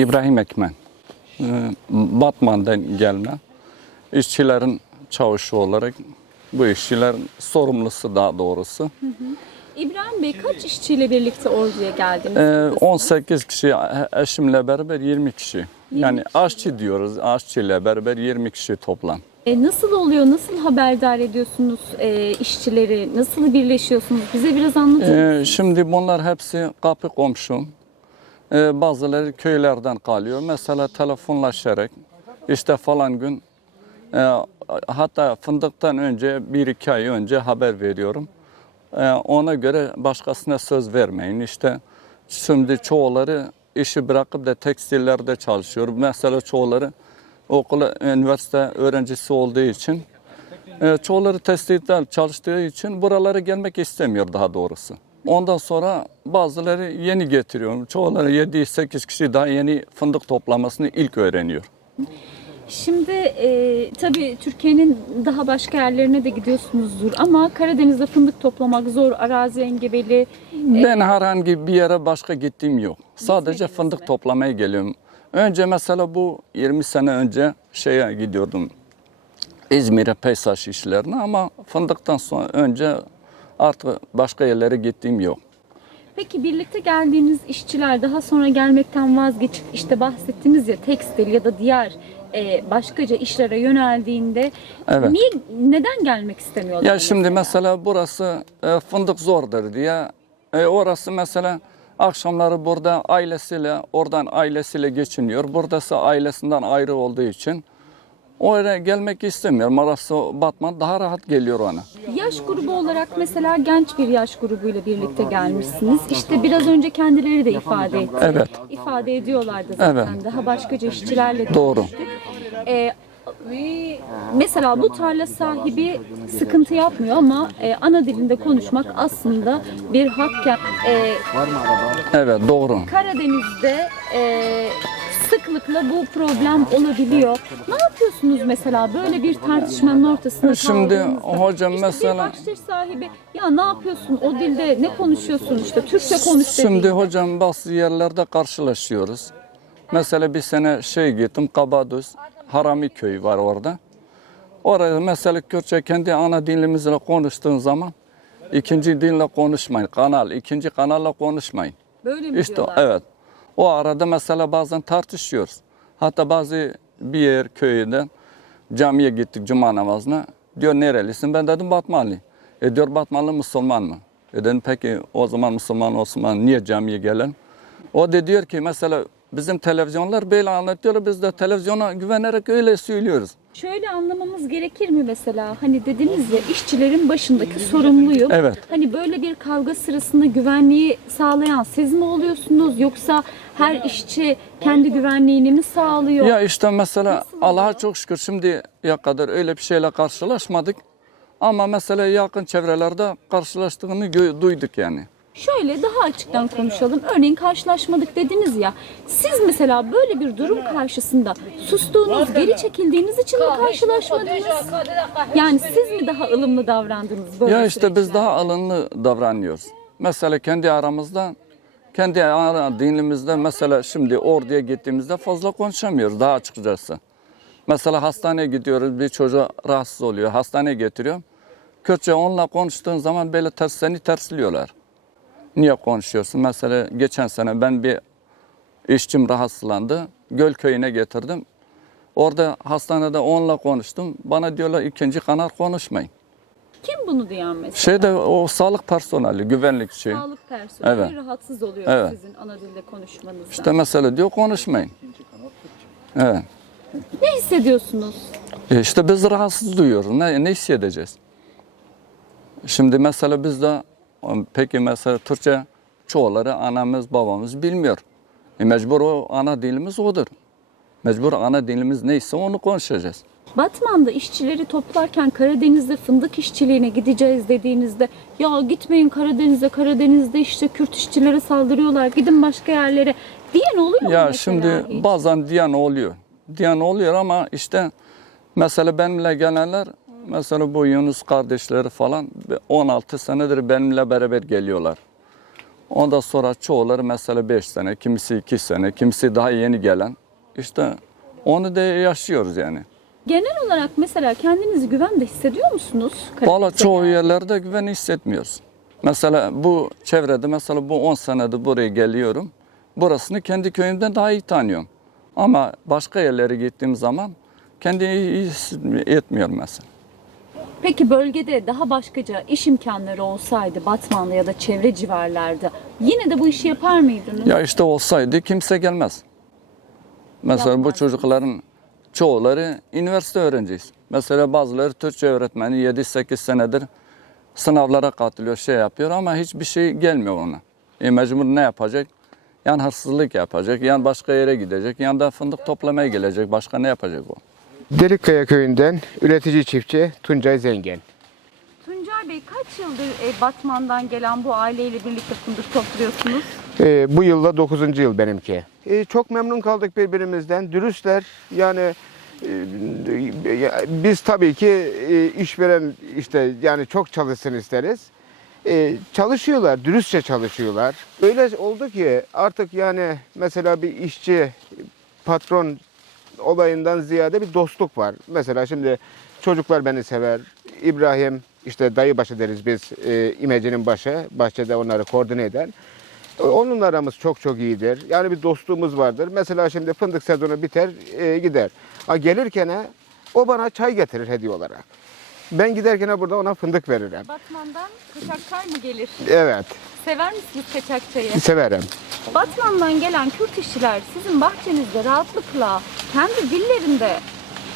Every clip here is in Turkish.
İbrahim Ekmen. Ee, Batman'dan gelme. İşçilerin çavuşu olarak bu işçilerin sorumlusu daha doğrusu. İbrahim Bey kaç işçiyle birlikte orduya geldiniz? Ee, 18 kişi e- eşimle beraber 20 kişi. Yani aşçı diyoruz. Aşçıyla beraber 20 kişi toplam. E, nasıl oluyor? Nasıl haberdar ediyorsunuz e, işçileri? Nasıl birleşiyorsunuz? Bize biraz anlatın. Ee, şimdi bunlar hepsi kapı komşu. Ee, bazıları köylerden kalıyor. Mesela telefonlaşarak işte falan gün e, hatta fındıktan önce bir iki ay önce haber veriyorum. Ee, ona göre başkasına söz vermeyin. İşte şimdi çoğuları işi bırakıp da tekstillerde çalışıyor. Mesela çoğuları okula, üniversite öğrencisi olduğu için e, çoğuları tekstilde çalıştığı için buralara gelmek istemiyor daha doğrusu. Ondan sonra bazıları yeni getiriyor. Çoğuları 7-8 kişi daha yeni fındık toplamasını ilk öğreniyor. Şimdi e, tabii Türkiye'nin daha başka yerlerine de gidiyorsunuzdur ama Karadeniz'de fındık toplamak zor, arazi engebeli. Ben herhangi bir yere başka gittiğim yok. Sadece fındık mi? toplamaya geliyorum. Önce mesela bu 20 sene önce şeye gidiyordum. İzmir'e peyzaj işlerine ama fındıktan sonra önce artık başka yerlere gittiğim yok. Peki birlikte geldiğiniz işçiler daha sonra gelmekten vazgeçip işte bahsettiniz ya tekstil ya da diğer e, başkaca işlere yöneldiğinde Evet. niye neden gelmek istemiyorlar? Ya şimdi mesela burası e, fındık zordur diye. E, orası mesela akşamları burada ailesiyle, oradan ailesiyle geçiniyor. Buradası ailesinden ayrı olduğu için oraya gelmek istemiyor. Orası Batman daha rahat geliyor ona. Yaş grubu olarak mesela genç bir yaş grubuyla birlikte gelmişsiniz. İşte biraz önce kendileri de ifade etti. Evet. İfade ediyorlardı zaten. Evet. Daha başkaca işçilerle de Doğru. görüştük. Ee, mesela bu tarla sahibi sıkıntı yapmıyor ama e, ana dilinde konuşmak aslında bir hakken. Ee, Evet doğru. Karadeniz'de e, sıklıkla bu problem olabiliyor. Ne yapıyorsunuz mesela böyle bir tartışmanın ortasında Şimdi kaldığınızda? hocam İşte mesela- bir baştaş sahibi ya ne yapıyorsun o dilde ne konuşuyorsun işte Türkçe konuş Şimdi dediğinde. hocam bazı yerlerde karşılaşıyoruz. Mesela bir sene şey gittim Kabadüs, Harami köyü var orada. Orada mesela Kürtçe kendi ana dilimizle konuştuğun zaman ikinci dille konuşmayın. Kanal, ikinci kanalla konuşmayın. Böyle mi İşte diyorlar? evet. O arada mesela bazen tartışıyoruz. Hatta bazı bir yer köyünden camiye gittik cuma namazına. Diyor nerelisin? Ben dedim Batmanlı. E diyor Batmanlı Müslüman mı? E dedim peki o zaman Müslüman olsun niye camiye gelen? O da diyor ki mesela bizim televizyonlar böyle anlatıyor. Biz de televizyona güvenerek öyle söylüyoruz. Şöyle anlamamız gerekir mi mesela? Hani dediniz ya işçilerin başındaki sorumluyum. Evet. Hani böyle bir kavga sırasında güvenliği sağlayan siz mi oluyorsunuz yoksa her işçi kendi güvenliğini mi sağlıyor? Ya işte mesela Nasıl Allah'a oluyor? çok şükür şimdiye kadar öyle bir şeyle karşılaşmadık. Ama mesela yakın çevrelerde karşılaştığını duyduk yani. Şöyle daha açıktan konuşalım. Örneğin karşılaşmadık dediniz ya. Siz mesela böyle bir durum karşısında sustuğunuz, geri çekildiğiniz için mi karşılaşmadınız? Yani siz mi daha ılımlı davrandınız böyle Ya işte biz süreçlerde? daha alınlı davranıyoruz. Mesela kendi aramızda, kendi ara dinimizde mesela şimdi orduya gittiğimizde fazla konuşamıyoruz daha açıkçası. Mesela hastaneye gidiyoruz bir çocuğa rahatsız oluyor. Hastaneye getiriyorum. Kürtçe onunla konuştuğun zaman böyle ters, seni tersliyorlar. Niye konuşuyorsun? Mesela geçen sene ben bir işçim rahatsızlandı. Gölköy'üne getirdim. Orada hastanede onunla konuştum. Bana diyorlar ikinci kanal konuşmayın. Kim bunu diyen mesela? Şeyde o sağlık personeli, güvenlikçi. Sağlık personeli Evet. rahatsız oluyor Evet. sizin ana dilde konuşmanızdan. İşte mesela diyor konuşmayın. Evet. Ne hissediyorsunuz? E işte biz rahatsız duyuyoruz. Ne, ne hissedeceğiz? Şimdi mesela biz de peki mesela Türkçe çoğuları anamız babamız bilmiyor. E mecbur o ana dilimiz odur. Mecbur ana dilimiz neyse onu konuşacağız. Batman'da işçileri toplarken Karadeniz'de fındık işçiliğine gideceğiz dediğinizde ya gitmeyin Karadeniz'e Karadeniz'de işte Kürt işçilere saldırıyorlar gidin başka yerlere diyen oluyor mu Ya şimdi hiç? bazen diyen oluyor. Diyen oluyor ama işte mesela benimle gelenler mesela bu Yunus kardeşleri falan 16 senedir benimle beraber geliyorlar. Ondan sonra çoğuları mesela 5 sene, kimisi 2 sene, kimisi daha yeni gelen. İşte onu da yaşıyoruz yani. Genel olarak mesela kendinizi güvende hissediyor musunuz? Valla çoğu yerlerde güven hissetmiyoruz. Mesela bu çevrede mesela bu 10 senedir buraya geliyorum. Burasını kendi köyümden daha iyi tanıyorum. Ama başka yerlere gittiğim zaman kendimi iyi etmiyorum mesela. Peki bölgede daha başkaca iş imkanları olsaydı Batman'da ya da çevre civarlarda yine de bu işi yapar mıydınız? Ya işte olsaydı kimse gelmez. Mesela bu Yapmaz. çocukların çoğuları üniversite öğrencisi. Mesela bazıları Türkçe öğretmeni 7-8 senedir sınavlara katılıyor, şey yapıyor ama hiçbir şey gelmiyor ona. E mecbur ne yapacak? Yani hırsızlık yapacak, yani başka yere gidecek, yani da fındık toplamaya gelecek. Başka ne yapacak o? Delikkaya köyünden üretici çiftçi Tuncay Zengen. Tuncay Bey kaç yıldır e, Batman'dan gelen bu aileyle birlikte fındık topluyorsunuz? Ee, bu yılda 9. yıl benimki. Ee, çok memnun kaldık birbirimizden. Dürüstler. Yani e, biz tabii ki e, işveren işte yani çok çalışsın isteriz. Ee, çalışıyorlar, dürüstçe çalışıyorlar. Öyle oldu ki artık yani mesela bir işçi patron olayından ziyade bir dostluk var. Mesela şimdi çocuklar beni sever. İbrahim işte dayı başı deriz biz e, imecinin başı. Bahçede onları koordine eden. E, Onunla aramız çok çok iyidir. Yani bir dostluğumuz vardır. Mesela şimdi fındık sezonu biter e, gider. Ha, gelirken o bana çay getirir hediye olarak. Ben giderken burada ona fındık veririm. Batman'dan kaçak çay mı gelir? Evet, Sever misiniz kaçak çayı? severim. Batman'dan gelen Kürt işçiler sizin bahçenizde rahatlıkla kendi dillerinde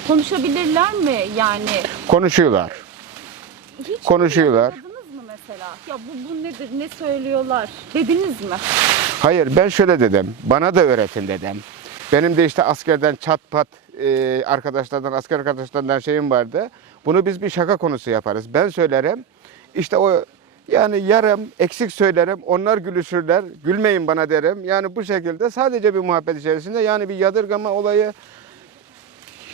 konuşabilirler mi? Yani Konuşuyorlar. hiç Konuşuyorlar. Anladınız mı mesela? Ya bu, bu nedir, ne söylüyorlar dediniz mi? Hayır ben şöyle dedim. Bana da öğretin dedim. Benim de işte askerden çat pat e, arkadaşlardan, asker arkadaşlardan şeyim vardı. Bunu biz bir şaka konusu yaparız. Ben söylerim. İşte o yani yarım eksik söylerim. Onlar gülüşürler. Gülmeyin bana derim. Yani bu şekilde sadece bir muhabbet içerisinde yani bir yadırgama olayı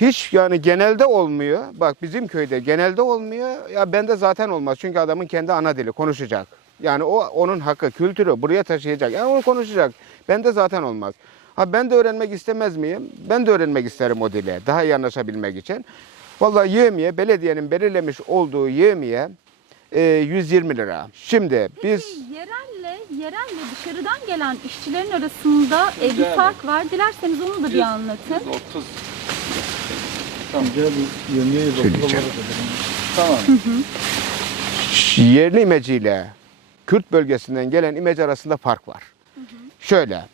hiç yani genelde olmuyor. Bak bizim köyde genelde olmuyor. Ya bende zaten olmaz. Çünkü adamın kendi ana dili konuşacak. Yani o onun hakkı, kültürü buraya taşıyacak. Yani onu konuşacak. Bende zaten olmaz. Ha ben de öğrenmek istemez miyim? Ben de öğrenmek isterim o dile. Daha iyi anlaşabilmek için. Vallahi yevmiye belediyenin belirlemiş olduğu yevmiye e, 120 lira. Şimdi biz Peki yerelle, yerelle dışarıdan gelen işçilerin arasında e, bir fark var. Dilerseniz onu da bir anlatın. 30. söyleyeceğim. Tamam. yerli imeciyle Kürt bölgesinden gelen imece arasında fark var. Şöyle,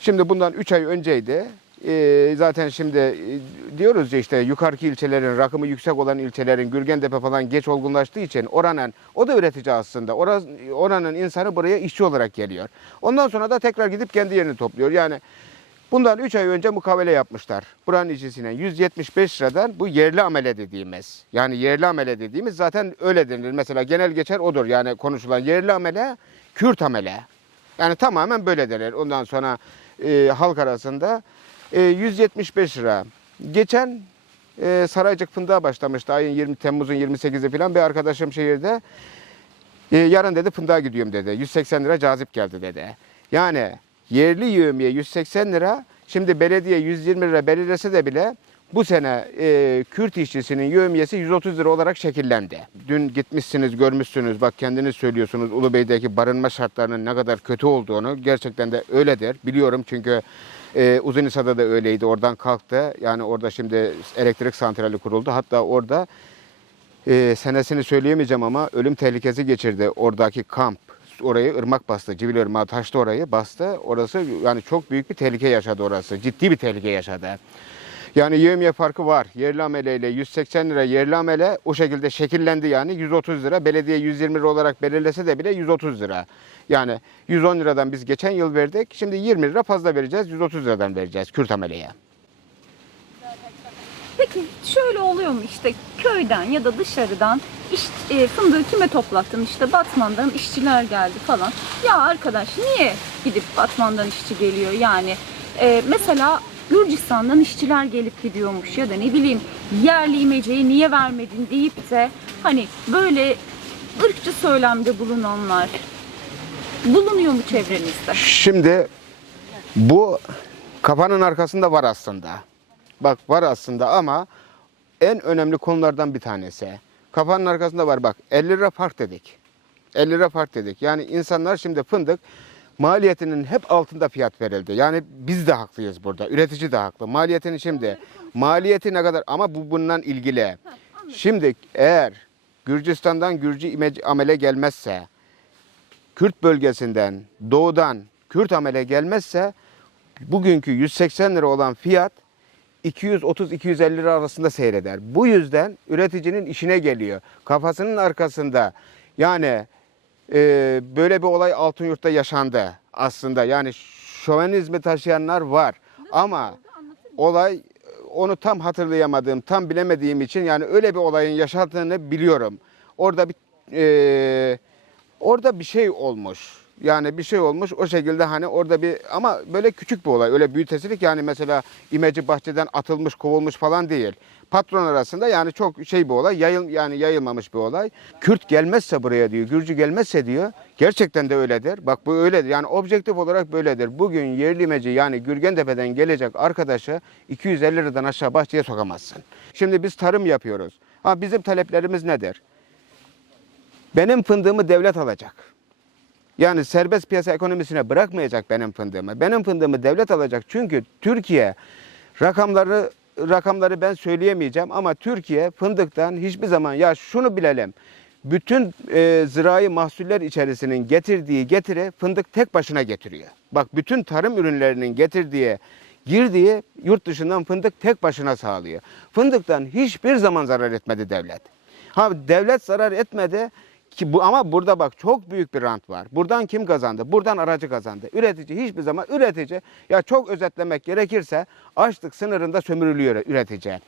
şimdi bundan 3 ay önceydi. Ee, zaten şimdi e, diyoruz ya işte yukarıki ilçelerin, rakımı yüksek olan ilçelerin, Gürgentepe falan geç olgunlaştığı için oranın, o da üretici aslında. Oras, oranın insanı buraya işçi olarak geliyor. Ondan sonra da tekrar gidip kendi yerini topluyor. Yani bundan 3 ay önce mukavele yapmışlar. Buranın işçisine 175 liradan bu yerli amele dediğimiz. Yani yerli amele dediğimiz zaten öyle denilir. Mesela genel geçer odur. Yani konuşulan yerli amele, Kürt amele. Yani tamamen böyle denir. Ondan sonra e, halk arasında e, 175 lira. Geçen e, Saraycık fındığa başlamıştı. Ayın 20 Temmuz'un 28'i falan bir arkadaşım şehirde. E, yarın dedi fındığa gidiyorum dedi. 180 lira cazip geldi dedi. Yani yerli yövmiye 180 lira. Şimdi belediye 120 lira belirlese de bile bu sene e, Kürt işçisinin yövmiyesi 130 lira olarak şekillendi. Dün gitmişsiniz görmüşsünüz bak kendiniz söylüyorsunuz Ulubey'deki barınma şartlarının ne kadar kötü olduğunu. Gerçekten de öyledir. Biliyorum çünkü e, Uzunhisar'da da öyleydi. Oradan kalktı. Yani orada şimdi elektrik santrali kuruldu. Hatta orada e, senesini söyleyemeyeceğim ama ölüm tehlikesi geçirdi oradaki kamp. Orayı ırmak bastı. Civil ırmağı taştı orayı bastı. Orası yani çok büyük bir tehlike yaşadı orası. Ciddi bir tehlike yaşadı. Yani yevmiye farkı var. Yerli amele ile 180 lira yerli amele o şekilde şekillendi yani 130 lira. Belediye 120 lira olarak belirlese de bile 130 lira. Yani 110 liradan biz geçen yıl verdik. Şimdi 20 lira fazla vereceğiz. 130 liradan vereceğiz Kürt ameleye. Peki şöyle oluyor mu işte köyden ya da dışarıdan iş, e, fındığı kime toplattın işte Batman'dan işçiler geldi falan. Ya arkadaş niye gidip Batman'dan işçi geliyor yani e, mesela Gürcistan'dan işçiler gelip gidiyormuş ya da ne bileyim yerli imeceyi niye vermedin deyip de hani böyle ırkçı söylemde bulunanlar bulunuyor mu çevrenizde? Şimdi bu kafanın arkasında var aslında. Bak var aslında ama en önemli konulardan bir tanesi. Kafanın arkasında var bak 50 lira fark dedik. 50 lira fark dedik. Yani insanlar şimdi fındık maliyetinin hep altında fiyat verildi. Yani biz de haklıyız burada. Üretici de haklı. Maliyetini şimdi maliyeti ne kadar ama bu bundan ilgili. Şimdi eğer Gürcistan'dan Gürcü amele gelmezse Kürt bölgesinden, doğudan Kürt amele gelmezse bugünkü 180 lira olan fiyat 230-250 lira arasında seyreder. Bu yüzden üreticinin işine geliyor. Kafasının arkasında yani e, böyle bir olay Altınyurt'ta yaşandı aslında. Yani şövenizmi taşıyanlar var ama olay onu tam hatırlayamadığım, tam bilemediğim için yani öyle bir olayın yaşandığını biliyorum. Orada bir e, orada bir şey olmuş. Yani bir şey olmuş o şekilde hani orada bir ama böyle küçük bir olay. Öyle büyütesilik yani mesela imeci bahçeden atılmış, kovulmuş falan değil. Patron arasında yani çok şey bir olay. Yayıl yani yayılmamış bir olay. Kürt gelmezse buraya diyor, Gürcü gelmezse diyor. Gerçekten de öyledir. Bak bu öyledir. Yani objektif olarak böyledir. Bugün yerli imeci yani Gürgentepe'den gelecek arkadaşı 250 liradan aşağı bahçeye sokamazsın. Şimdi biz tarım yapıyoruz. Ha bizim taleplerimiz nedir? Benim fındığımı devlet alacak. Yani serbest piyasa ekonomisine bırakmayacak benim fındığımı. Benim fındığımı devlet alacak. Çünkü Türkiye rakamları rakamları ben söyleyemeyeceğim ama Türkiye fındıktan hiçbir zaman ya şunu bilelim. Bütün e, zirai mahsuller içerisinin getirdiği getiri fındık tek başına getiriyor. Bak bütün tarım ürünlerinin getirdiği girdiği yurt dışından fındık tek başına sağlıyor. Fındıktan hiçbir zaman zarar etmedi devlet. Ha devlet zarar etmedi ki bu ama burada bak çok büyük bir rant var. Buradan kim kazandı? Buradan aracı kazandı. Üretici hiçbir zaman üretici ya çok özetlemek gerekirse açlık sınırında sömürülüyor üretici.